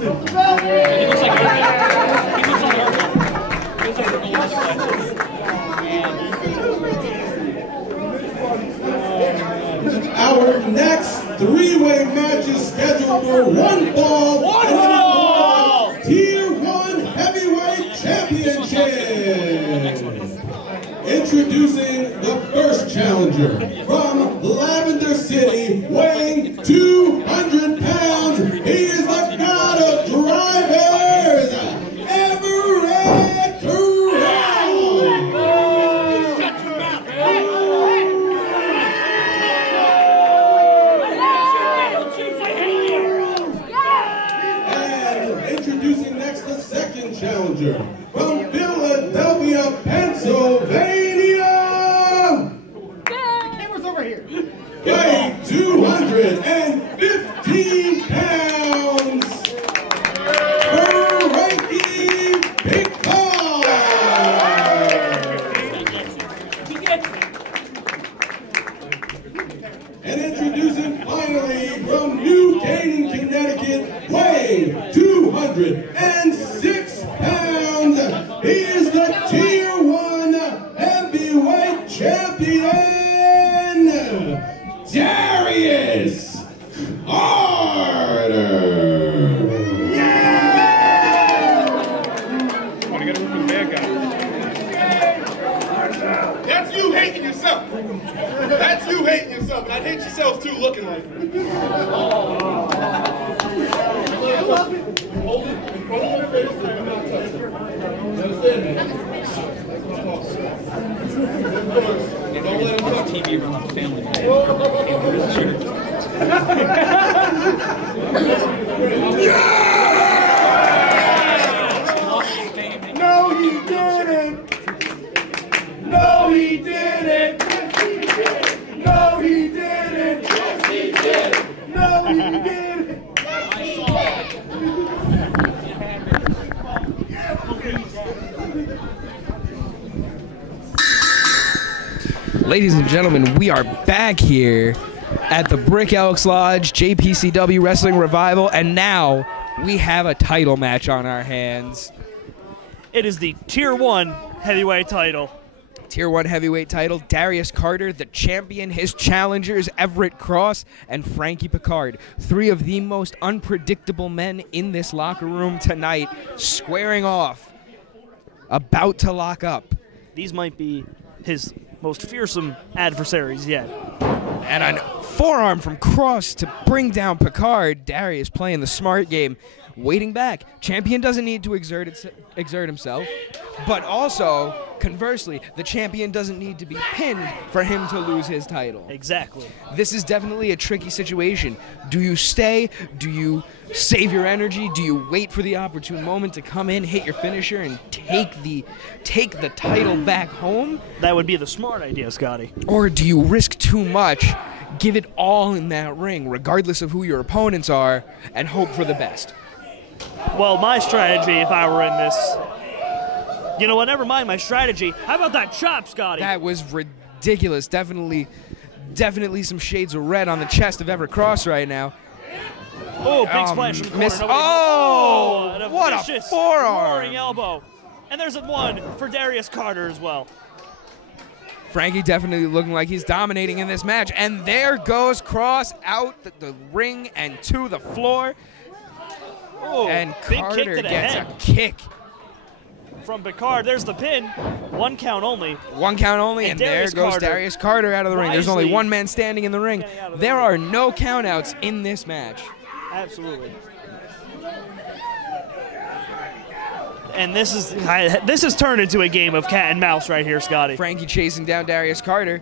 Dalton. He looks like Everett. He looks like Our next three-way match is scheduled for one fall. Tier-1 Heavyweight Championship. Introducing the first challenger from Lavender City, weighing 200 pounds. He is the god of drivers, Everett. And introducing next the second challenger from Philadelphia, Pennsylvania. Weighing 215 pounds, Frankie Pickard. And introducing finally from New Canaan, Connecticut, weighing 206 pounds, he is the Tier-1 Heavyweight Champion, Darius Carter. Want to get over for the bad guy. That's you hating yourself. That's you hating yourself, and I'd hate yourself too, looking like it. Hold it in front of my face and I'm not touching it. You understand me? Don't let him touch TV around the family. No, he didn't. No, he didn't. No, he didn't. Yes, he did. No, he didn't. Ladies and gentlemen, we are back here at the Brick Elks Lodge, JPCW Wrestling Revival, and now we have a title match on our hands. It is the Tier-1 Heavyweight title. Tier-1 Heavyweight title, Darius Carter, the champion, his challengers, Everett Cross and Frankie Pickard. Three of the most unpredictable men in this locker room tonight, squaring off, about to lock up. These might be his most fearsome adversaries yet. And a forearm from Cross to bring down Pickard. Darius playing the smart game, waiting back. Champion doesn't need to exert himself, but also, conversely, the champion doesn't need to be pinned for him to lose his title. Exactly. This is definitely a tricky situation. Do you stay? Do you save your energy? Do you wait for the opportune moment to come in, hit your finisher, and take the title back home? That would be the smart idea, Scotty. Or do you risk too much, give it all in that ring, regardless of who your opponents are, and hope for the best? Well, my strategy, if I were in this... You know what, never mind my strategy. How about that chop, Scotty? That was ridiculous. Definitely some shades of red on the chest of Everett Cross right now. Oh, big splash from the corner. Oh, what a forearm. Roaring elbow. And there's a one for Darius Carter as well. Frankie definitely looking like he's dominating in this match. And there goes Cross out the ring and to the floor. Oh, and Carter gets head. a kick. From Pickard, there's the pin. One count only. One count only, and there goes Darius Carter out of the ring. There's only one man standing in the ring. There are no countouts in this match. Absolutely. And this has turned into a game of cat and mouse right here, Scotty. Frankie chasing down Darius Carter.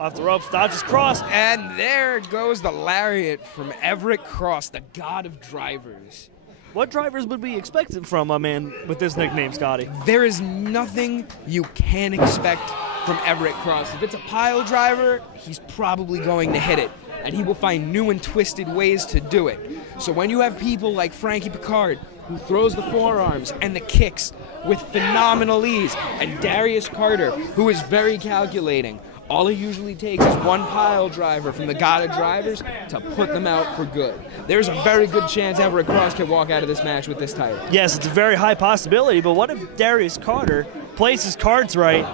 Off the ropes, dodges Cross. And there goes the lariat from Everett Cross, the god of drivers. What drivers would we expect from a man with this nickname, Scotty? There is nothing you can expect from Everett Cross. If it's a pile driver, he's probably going to hit it, and he will find new and twisted ways to do it. So when you have people like Frankie Pickard, who throws the forearms and the kicks with phenomenal ease, and Darius Carter, who is very calculating, All it usually takes is one pile driver from the god of drivers to put them out for good. There's a very good chance Everett Cross can walk out of this match with this title. Yes, it's a very high possibility, but what if Darius Carter plays his cards right,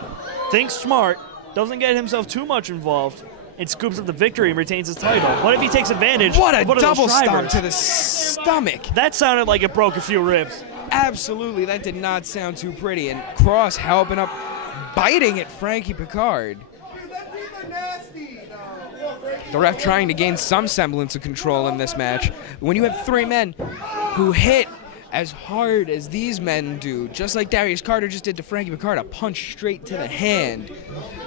thinks smart, doesn't get himself too much involved, and scoops up the victory and retains his title? What if he takes advantage What a of one of those double stomp drivers? to the stomach. That sounded like it broke a few ribs. Absolutely, that did not sound too pretty. And Cross helping up, biting at Frankie Pickard. The ref trying to gain some semblance of control in this match. When you have three men who hit as hard as these men do, just like Darius Carter just did to Frankie Pickard, a punch straight to the hand,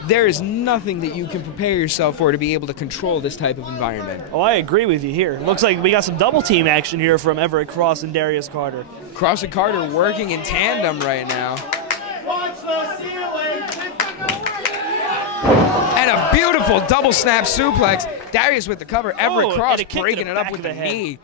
there is nothing that you can prepare yourself for to be able to control this type of environment. Oh, I agree with you here. Looks like we got some double team action here from Everett Cross and Darius Carter. Cross and Carter working in tandem right now. Watch the ceiling. And a beautiful double snap suplex. Darius with the cover. Everett Cross and a kick to breaking the it up back with of the the head. knee.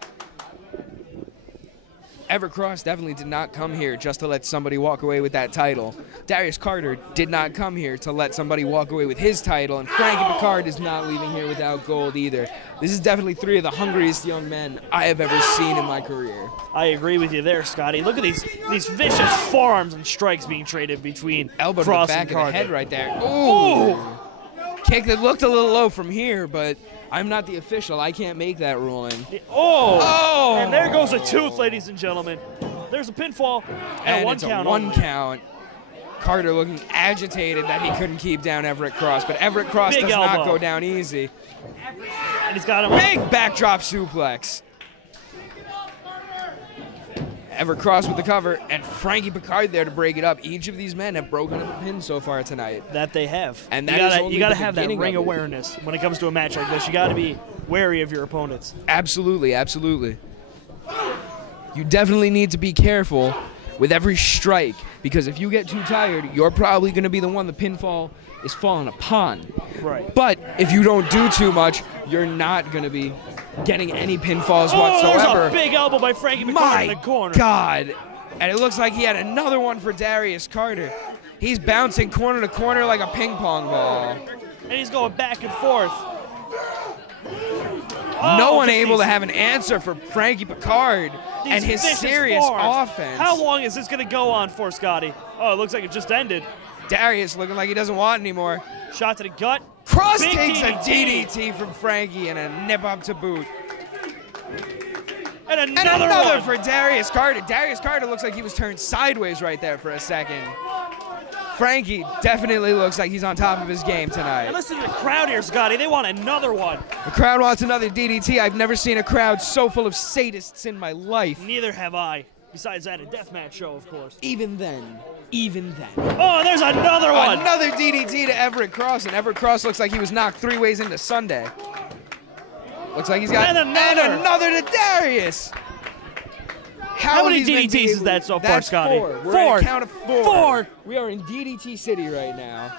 Everett Cross definitely did not come here just to let somebody walk away with that title. Darius Carter did not come here to let somebody walk away with his title, and Frankie Pickard is not leaving here without gold either. This is definitely three of the hungriest young men I have ever seen in my career. I agree with you there, Scotty. Look at these vicious forearms and strikes being traded between Elbow to the Cross back and of Carter. the head right there. Ooh! Kick that looked a little low from here, but I'm not the official. I can't make that ruling. Oh! And there goes a tooth, ladies and gentlemen. There's a pinfall and a one it's count. a one count. Carter looking agitated that he couldn't keep down Everett Cross, but Everett Cross Big does not elbow. go down easy. And he's got him. Big backdrop suplex. Everett Cross with the cover, and Frankie Pickard there to break it up. Each of these men have broken up a pin so far tonight. That they have. And you that is gotta, only you gotta the have that beginning ring of it. awareness when it comes to a match like this. You gotta be wary of your opponents. Absolutely, absolutely. You definitely need to be careful with every strike, because if you get too tired, you're probably going to be the one the pinfall is falling upon. Right. But if you don't do too much, you're not going to be getting any pinfalls whatsoever. There's a big elbow by Frankie Pickard in the corner. My God. And it looks like he had another one for Darius Carter. He's bouncing corner to corner like a ping pong ball. And he's going back and forth. No one look at able to these- have an answer for Frankie Pickard these and his vicious serious forearms. offense. How long is this going to go on for, Scotty? Oh, it looks like it just ended. Darius looking like he doesn't want anymore. Shot to the gut. Cross Big takes a DDT. DDT from Frankie and a nip up to boot. And And another another one. for Darius Carter. Darius Carter looks like he was turned sideways right there for a second. Frankie definitely looks like he's on top of his game And tonight. listen to the crowd here, Scotty. They want another one. The crowd wants another DDT. I've never seen a crowd so full of sadists in my life. Neither have I. Besides that, a deathmatch show, of course. Even then. Oh, and there's another one. Another DDT to Everett Cross, and Everett Cross looks like he was knocked 3 ways into Sunday. Looks like he's got And another. to Darius. How will many these men be DDTs is able- that so far, That's Scotty? Four. We're Four. at a count of four. Four. We are in DDT City right now.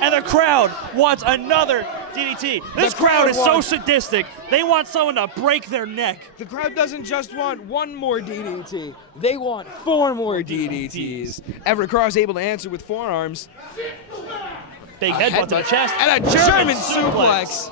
And the crowd wants another DDT. This The crowd crowd is so wants- sadistic. They want someone to break their neck. The crowd doesn't just want one more DDT. They want 4 more DDTs. Everett Cross able to answer with forearms. Big headbutt to the chest. And a German suplex.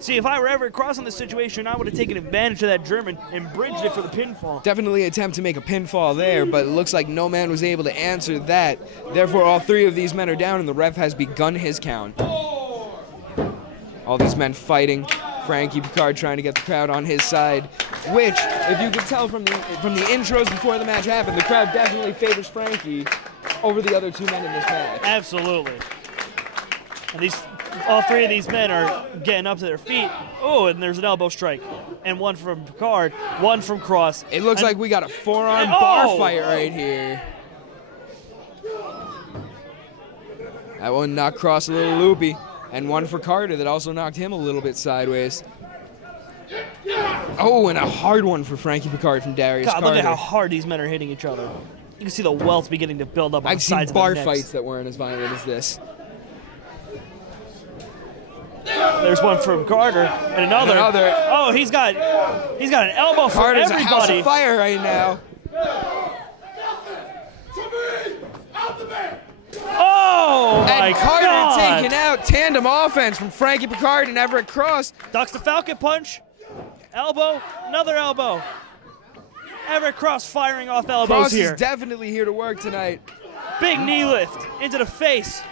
See, if I were Everett Cross in this situation, I would have taken advantage of that German and bridged it for the pinfall. Definitely attempt to make a pinfall there, but it looks like no man was able to answer that. Therefore, all 3 of these men are down, and the ref has begun his count. All these men fighting. Frankie Pickard trying to get the crowd on his side, which, if you could tell from the intros before the match happened, the crowd definitely favors Frankie over the other 2 men in this match. Absolutely. And all 3 of these men are getting up to their feet. Oh, and there's an elbow strike. And one from Pickard, one from Cross. It looks like we got a forearm And- bar oh! fight right here. That one knocked Cross a little loopy. And one for Carter that also knocked him a little bit sideways. Oh, and a hard one for Frankie Pickard from Darius God, Carter. look at how hard these men are hitting each other. You can see the welts beginning to build up on I've the seen sides bar of their necks. fights that weren't as violent as this. There's one from Carter and another. Oh, he's got an elbow for Carter's a house everybody. of fire right Oh! Oh, my And Carter God. taking out tandem offense from Frankie Pickard and Everett Cross. Ducks the Falcon Punch. Elbow, another elbow. Everett Cross firing off elbows Cross here. is definitely here to work tonight. Big knee lift into the face.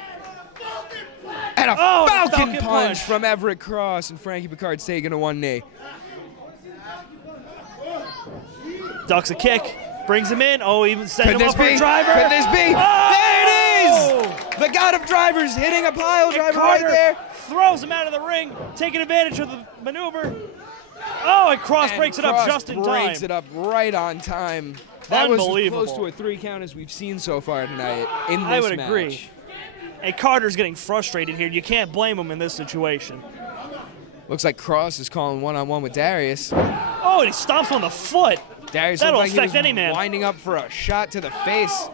And a Oh, the Falcon Falcon punch punch. from Everett Cross, and Frankie Pickard's taking a one knee. Ducks a kick, brings him in. Oh, even sends Could him this up for be? a driver. Could this be? Oh! There it is! The god of drivers hitting a pile And driver Carter right there. throws him out of the ring, taking advantage of the maneuver. Oh, and Cross And breaks it up Cross just in breaks time. it up right on time. That was as Unbelievable. close to a 3 count as we've seen so far tonight in this I would match. agree. And Carter's getting frustrated here. You can't blame him in this situation. Looks like Cross is calling one-on-one with Darius. Oh, and he stomps on the foot. Darius That'll looked like he affect was any man. winding up for a shot to the face.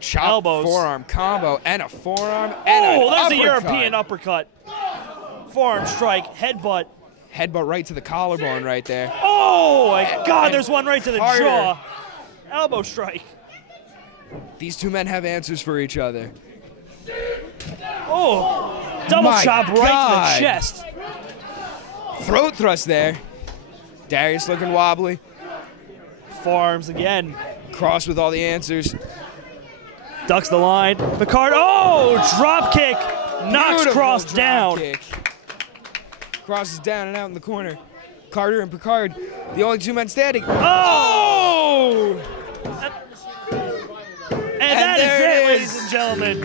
Chop, Elbows. forearm combo, and a forearm, and Oh, an there's a uppercut. European uppercut. Forearm strike, headbutt. Headbutt right to the collarbone right there. Oh, my God, and there's one right to the Carter. jaw. Elbow strike. These two men have answers for each other. Oh, double My chop right God. to the chest. Throat thrust there. Darius looking wobbly. Forearms again. Cross with all the answers. Ducks the line. Pickard, oh, drop kick. Knocks Beautiful Cross drop down. kick. Cross is down and out in the corner. Carter and Pickard, the only 2 men standing. Oh! And that is there it, it ladies is. and gentlemen.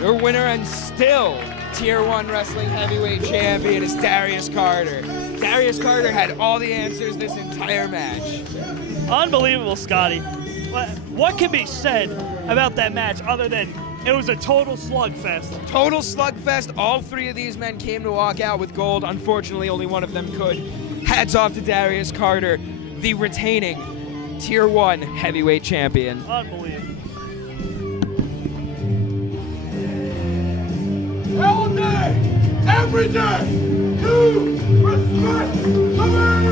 Your winner and still Tier 1 Wrestling Heavyweight Champion is Darius Carter. Darius Carter had all the answers this entire match. Unbelievable, Scotty. What can be said about that match other than it was a total slugfest? Total slugfest. All 3 of these men came to walk out with gold. Unfortunately, only one of them could. Hats off to Darius Carter, the retaining Tier 1 Heavyweight Champion. Unbelievable. All day, every day, you respect the man.